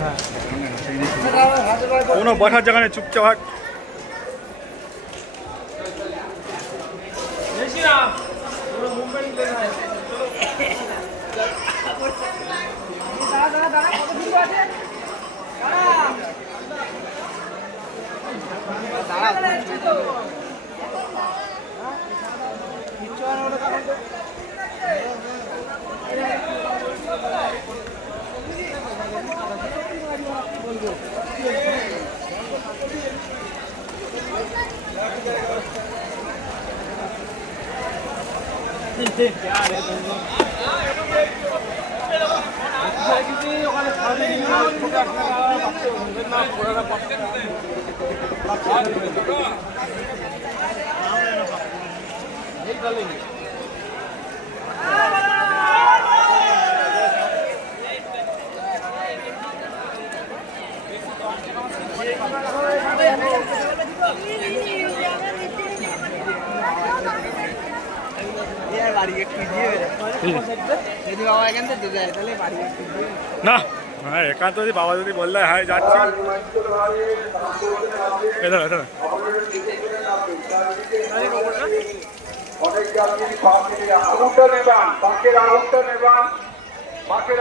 হ্যাঁ কোনো বসার জায়গা নেই, চুপচাপ হাট। না হ্যাঁ একান্ত যদি বাবা যদি বললে হ্যাঁ যাচ্ছি,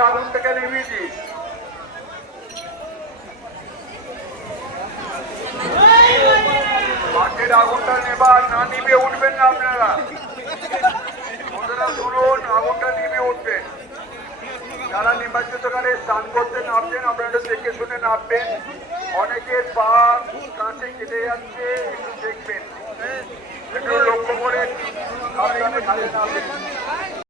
আগুনটাকে নিভিয়ে দিন। বাঁকের আগুনটা নেবার না নিভে উঠবেন না আপনারা, শুনুন আগুনটা নিভে উঠবেন। যারা নির্বাচিতকালে স্নান করতে নামবেন আপনারা দেখে শুনে নামবেন। অনেকের পা কাঁচে কেটে যাচ্ছে, একটু দেখবেন, একটু লক্ষ্য করে সাবধানে নামবেন।